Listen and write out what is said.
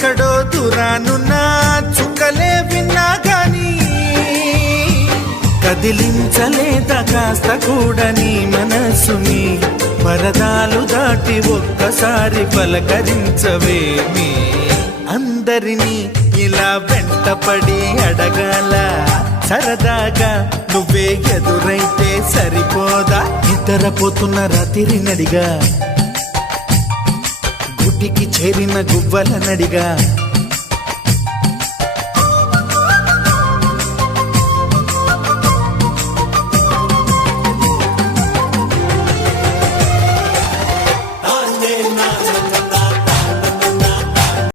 ఎక్కడో దూరానున్నా చుక్కలే విన్నా గాని కదిలించలేదా కాస్త కూడా నీ మనసుని పరదాలు దాటి ఒక్కసారి పలకరించవేమి అందరినీ ఇలా వెంటపడి అడగాల సరదాగా నువ్వే ఎదురైతే సరిపోదా నిద్రపోతున్న రాత్రి నడిగా గుడ్డికి చేరిన గువ్వల నడిగా